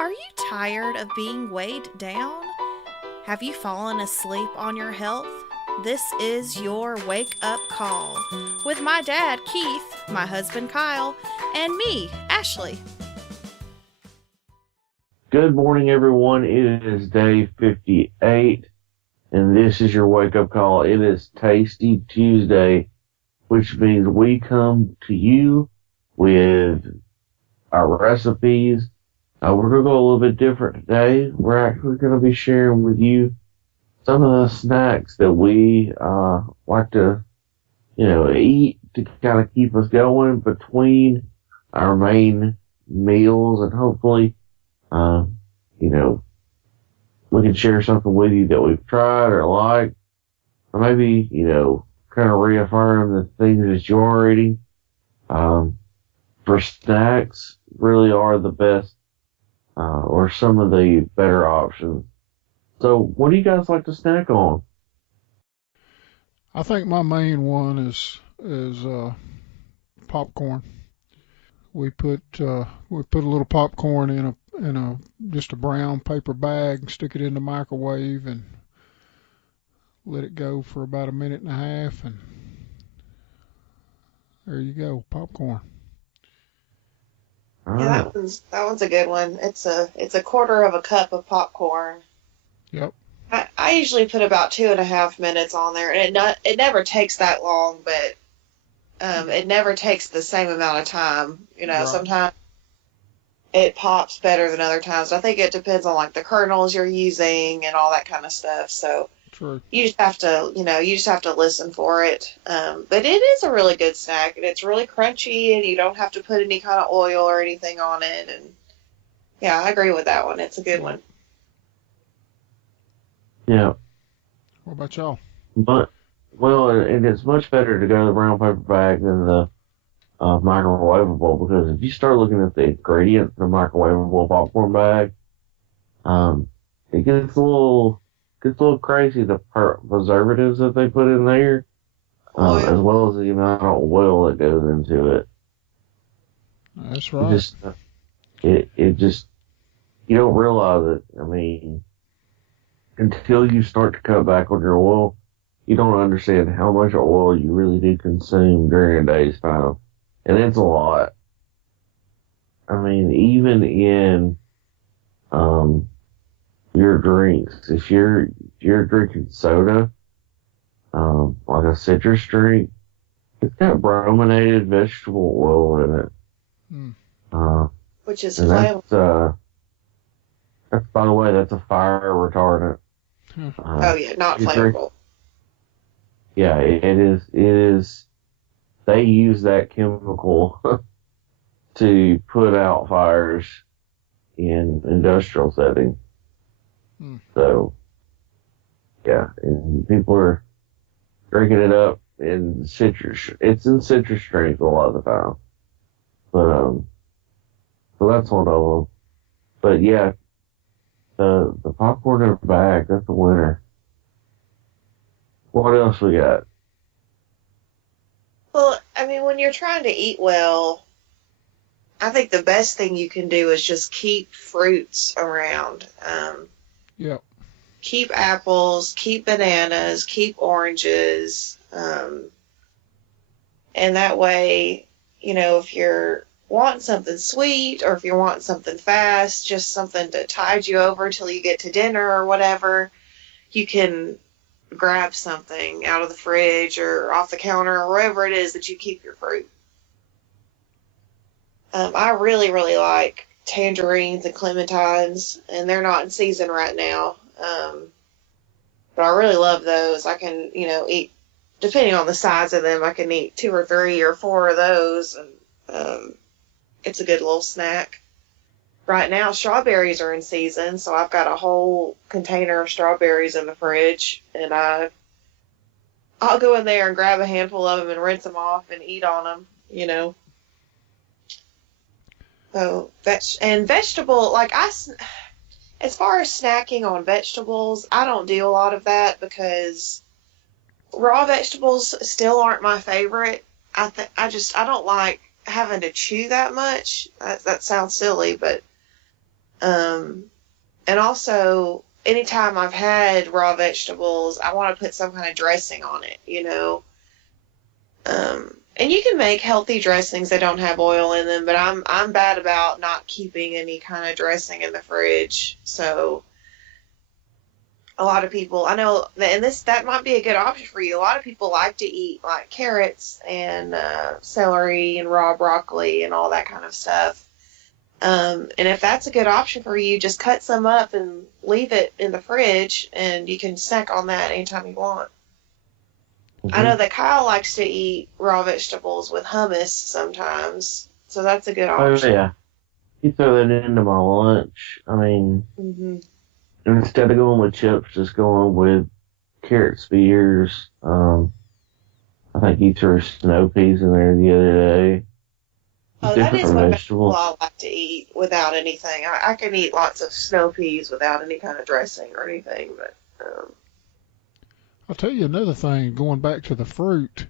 Are you tired of being weighed down? Have you fallen asleep on your health? This is your wake up call with my dad, Keith, my husband, Kyle, and me, Ashley. Good morning, everyone. It is day 58, and this is your wake up call. It is Tasty Tuesday, which means we come to you with our recipes. We're going to go a little bit different today. We're actually going to be sharing with you some of the snacks that we like to, eat to kind of keep us going between our main meals, and hopefully uh, we can share something with you that we've tried or liked, or maybe, kind of reaffirm the things that you're eating. For snacks really are the best, or some of the better options. So what do you guys like to snack on? I think my main one is popcorn. We put a little popcorn in a just a brown paper bag, stick it in the microwave, and let it go for about a minute and a half, and there you go, popcorn. All Yeah, right. that one's a good one. It's a quarter of a cup of popcorn. Yep. I usually put about 2.5 minutes on there, and it never takes that long, but it never takes the same amount of time. Right. Sometimes it pops better than other times. I think it depends on like the kernels you're using and all that kind of stuff. So True. you just have to listen for it. But it is a really good snack, and it's really crunchy, and you don't have to put any kind of oil or anything on it. And yeah, I agree with that one. It's a good Yep. one. Yeah, What about y'all? but well, and it's much better to go to the brown paper bag than the microwavable, because if you start looking at the ingredients in the microwavable popcorn bag, um, it gets a little crazy, the preservatives that they put in there, as Oil. well as the amount of oil that goes into it. That's It right. just it just, you don't realize it. I mean, until you start to cut back on your oil, you don't understand how much oil you really do consume during a day's time, and it's a lot. I mean, even in um your drinks, if you're drinking soda, like a citrus drink, it's got brominated vegetable oil in it. Hmm. Uh, Which is and flammable. that's, by the way, that's a fire retardant. Huh. Uh, Oh yeah, not you drink, flammable. yeah, it is, they use that chemical to put out fires in industrial settings. Hmm. So, yeah, and people are drinking it up in citrus. It's in citrus drinks a lot of the time. But, so that's one of them. But yeah, the popcorn in a bag, that's the winner. What else we got? Well, I mean, when you're trying to eat well, I think the best thing you can do is just keep fruits around. Yep. Keep apples, keep bananas, keep oranges, and that way, if you're wanting something sweet or if you're wanting something fast, just something to tide you over till you get to dinner or whatever, you can grab something out of the fridge or off the counter or wherever it is that you keep your fruit. I really, really like tangerines and clementines, and they're not in season right now. But I really love those. I can, eat, depending on the size of them, I can eat two or three or four of those, and it's a good little snack. Right now, strawberries are in season, so I've got a whole container of strawberries in the fridge, and I'll go in there and grab a handful of them and rinse them off and eat on them. So and vegetable, like as far as snacking on vegetables, I don't do a lot of that because raw vegetables still aren't my favorite. I don't like having to chew that much. That sounds silly, but And also, anytime I've had raw vegetables, I want to put some kind of dressing on it, you know. And you can make healthy dressings that don't have oil in them, but I'm bad about not keeping any kind of dressing in the fridge. So a lot of people, I know, and that might be a good option for you. A lot of people like to eat like carrots and celery and raw broccoli and all that kind of stuff. And if that's a good option for you, just cut some up and leave it in the fridge, and you can snack on that anytime you want. I know that Kyle likes to eat raw vegetables with hummus sometimes, so that's a good Oh, option. yeah. You throw that into my lunch. I mean, instead of going with chips, just going with carrot spears. I think you threw snow peas in there the other day. Oh, that is what vegetables. I like to eat without anything. I can eat lots of snow peas without any kind of dressing or anything, but I'll tell you another thing, going back to the fruit,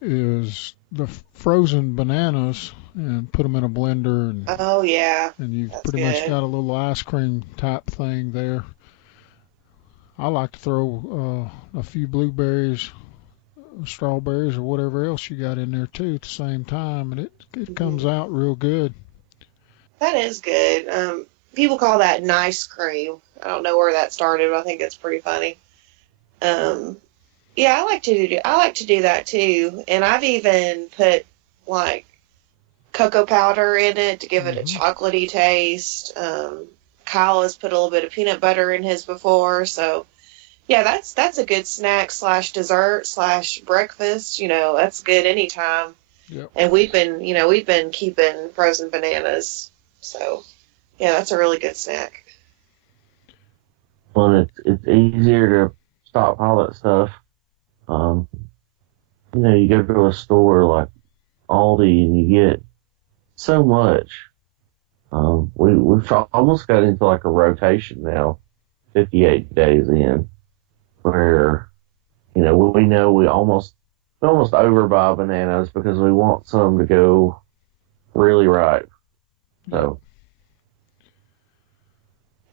is the frozen bananas and put them in a blender, oh yeah, and you've that's pretty much good. got a little ice cream type thing there. I like to throw a few blueberries, strawberries, or whatever else you got in there too at the same time, and it comes out real good. That is good. People call that nice cream. I don't know where that started, but I think it's pretty funny. Um, yeah, I like to do that too, and I've even put like cocoa powder in it to give it a Hmm. chocolatey taste. Kyle has put a little bit of peanut butter in his before, so yeah, that's a good snack slash dessert slash breakfast. You know, that's good anytime. Yep. And we've been keeping frozen bananas, so yeah, that's a really good snack. Well, it's easier to stockpile that stuff. Um, you go to a store like Aldi and you get so much. We've almost got into like a rotation now, 58 days in, where, we know we almost overbuy bananas because we want some to go really ripe. So,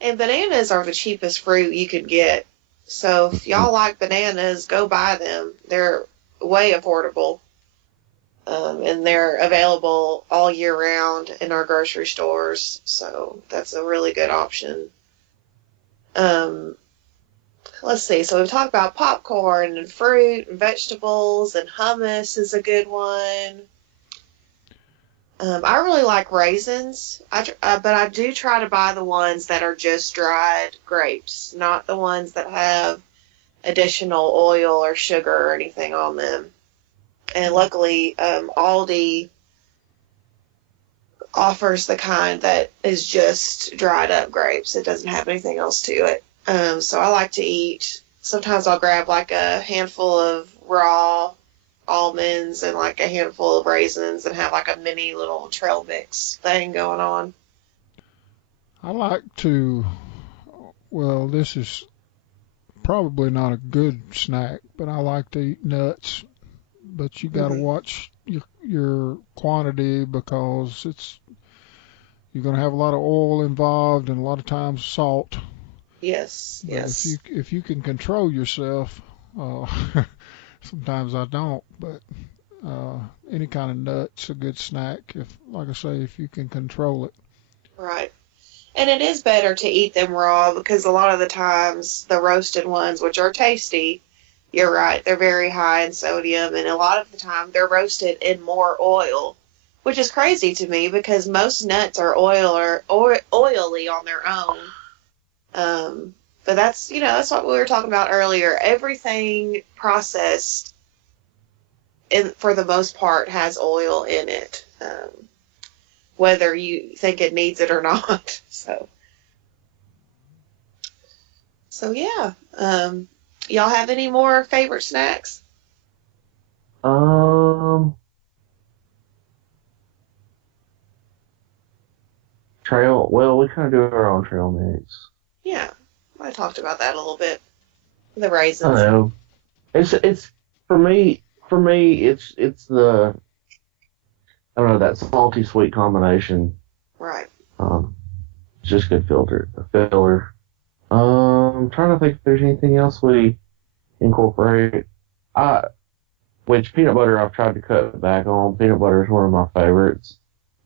And bananas are the cheapest fruit you could get. So if y'all like bananas, go buy them. They're way affordable. And they're available all year round in our grocery stores. So that's a really good option. Um, let's see. So we've talked about popcorn and fruit and vegetables, and hummus is a good one. I really like raisins, but I do try to buy the ones that are just dried grapes, not the ones that have additional oil or sugar or anything on them. And luckily, Aldi offers the kind that is just dried up grapes. It doesn't have anything else to it. So I like to eat. Sometimes I'll grab like a handful of raw almonds and like a handful of raisins and have like a mini little trail mix thing going on. I like to, well, this is probably not a good snack, but I like to eat nuts. But you got to Hmm. watch your quantity because you're going to have a lot of oil involved and a lot of times salt. Yes, But yes. if you can control yourself, uh, sometimes I don't, but any kind of nuts a good snack. If, like I say, if you can control it. Right. And it is better to eat them raw because a lot of the times the roasted ones, which are tasty, you're right, they're very high in sodium, and a lot of the time they're roasted in more oil, which is crazy to me because most nuts are oily on their own. But that's what we were talking about earlier. Everything processed, for the most part, has oil in it, whether you think it needs it or not. So yeah. Y'all have any more favorite snacks? um, well, we kind of do our own trail mix. Yeah, I talked about that a little bit. The I don't raisins. know. It's for me, it's the, I don't know, that salty sweet combination. Right. Um, just good filler. I'm trying to think if there's anything else we incorporate. Which peanut butter I've tried to cut back on. Peanut butter is one of my favorites.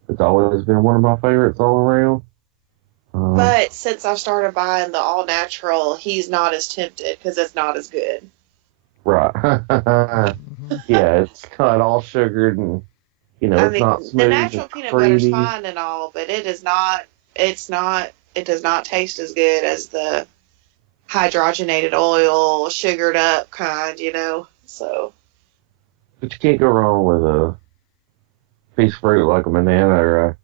It's always been one of my favorites all around. But since I've started buying the all natural, he's not as tempted because it's not as good. Right. Yeah, it's not all sugared and, it's not smooth. The natural peanut butter's fine and all, but it does not taste as good as the hydrogenated oil, sugared up kind, so. But you can't go wrong with a piece of fruit like a banana or a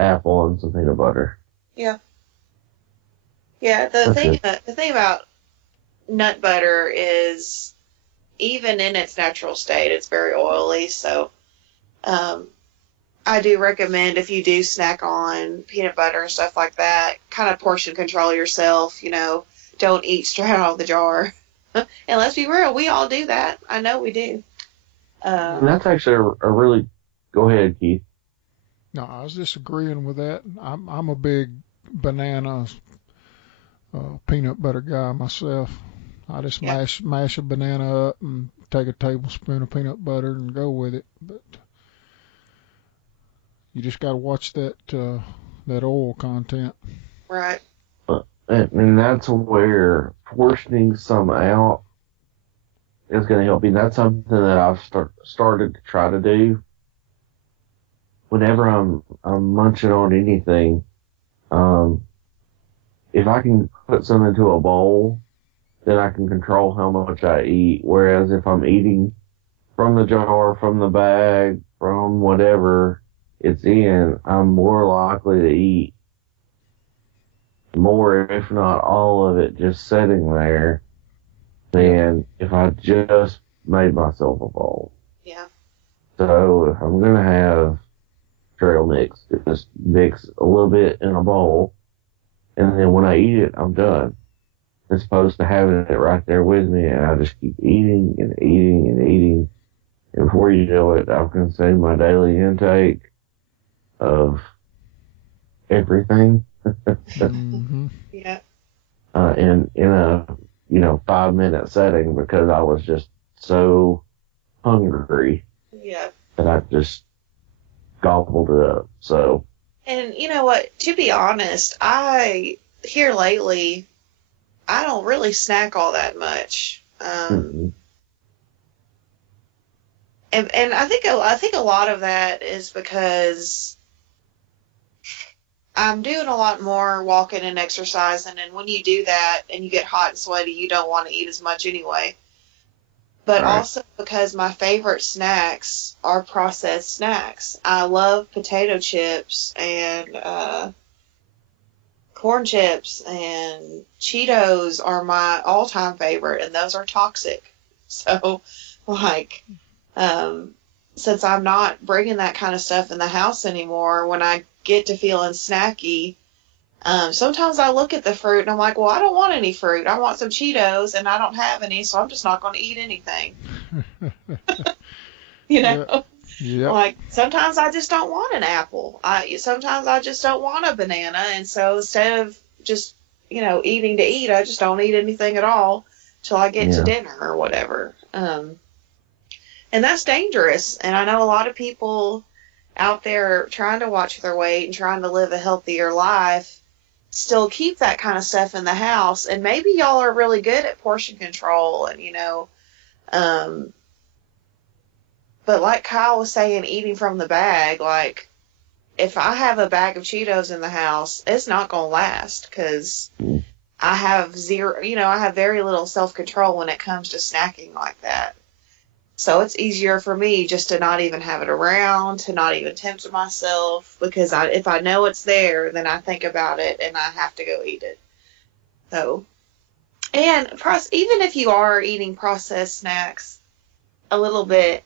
apple and some peanut butter. Yeah. Yeah, the thing about nut butter is even in its natural state, it's very oily. So, I do recommend if you do snack on peanut butter and stuff like that, kind of portion control yourself. Don't eat straight out of the jar. And let's be real, we all do that. I know we do. And that's actually a really. Go ahead, Keith. No, I was just agreeing with that. I'm a big banana peanut butter guy myself. I just mash a banana up and take a tablespoon of peanut butter and go with it. But you just got to watch that oil content. Right. And that's where portioning some out is going to help me. That's something that I've started to try to do. Whenever I'm munching on anything, if I can put some into a bowl, then I can control how much I eat. Whereas if I'm eating from the jar, from the bag, from whatever it's in, I'm more likely to eat more, if not all of it, just sitting there than if I just made myself a bowl. Yeah. So if I'm going to have trail mix, just mix a little bit in a bowl, and then when I eat it, I'm done. As opposed to having it right there with me, and I just keep eating and eating and eating. And before you know it, I've consumed my daily intake of everything. Mm-hmm. Yeah. In a 5-minute setting, because I was just so hungry. Yeah. That I just gobbled it up. So. And you know what? To be honest, here lately, I don't really snack all that much. Mm-hmm. And I think a lot of that is because I'm doing a lot more walking and exercising, and when you do that and you get hot and sweaty, you don't want to eat as much anyway. But Right. Also because my favorite snacks are processed snacks. I love potato chips and corn chips, and Cheetos are my all-time favorite, and those are toxic. So, since I'm not bringing that kind of stuff in the house anymore, when I get to feeling snacky, sometimes I look at the fruit and I'm like, well, I don't want any fruit. I want some Cheetos, and I don't have any, so I'm just not going to eat anything. Yep. Like, sometimes I just don't want an apple. Sometimes I just don't want a banana, and so instead of just, eating to eat, I just don't eat anything at all till I get to dinner or whatever. And that's dangerous. And I know a lot of people out there trying to watch their weight and trying to live a healthier life still keep that kind of stuff in the house. And maybe y'all are really good at portion control and, but like Kyle was saying, eating from the bag, like, if I have a bag of Cheetos in the house, it's not going to last because I have I have very little self-control when it comes to snacking like that. So it's easier for me just to not even have it around, to not even tempt myself, because if I know it's there, then I think about it and I have to go eat it. So, and even if you are eating processed snacks a little bit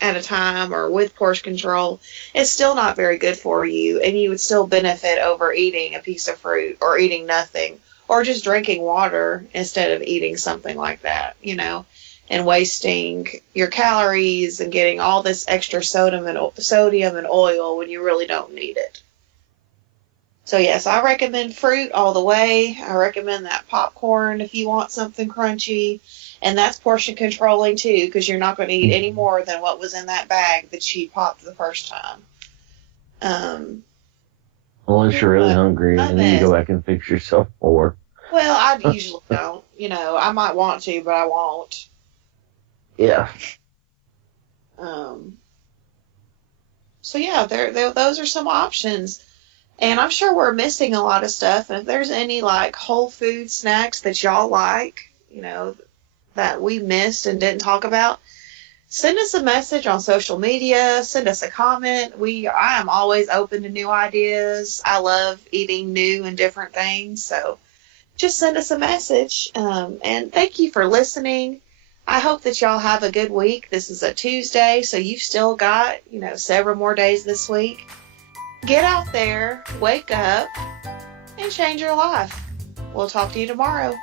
at a time or with portion control, it's still not very good for you, and you would still benefit over eating a piece of fruit or eating nothing or just drinking water instead of eating something like that, and wasting your calories and getting all this extra sodium and oil when you really don't need it. So yes, I recommend fruit all the way. I recommend that popcorn if you want something crunchy. And that's portion controlling too, because you're not going to eat any more than what was in that bag that you popped the first time. Unless you're really hungry and then you go back and fix yourself more. Well, I usually don't. You know, I might want to, but I won't. Yeah. So yeah, those are some options. And I'm sure we're missing a lot of stuff. And if there's any like whole food snacks that y'all like, you know, that we missed and didn't talk about, send us a message on social media, send us a comment. I am always open to new ideas. I love eating new and different things. So just send us a message. And thank you for listening. I hope that y'all have a good week. This is a Tuesday, so you've still got, you know, several more days this week. Get out there, wake up, and change your life. We'll talk to you tomorrow.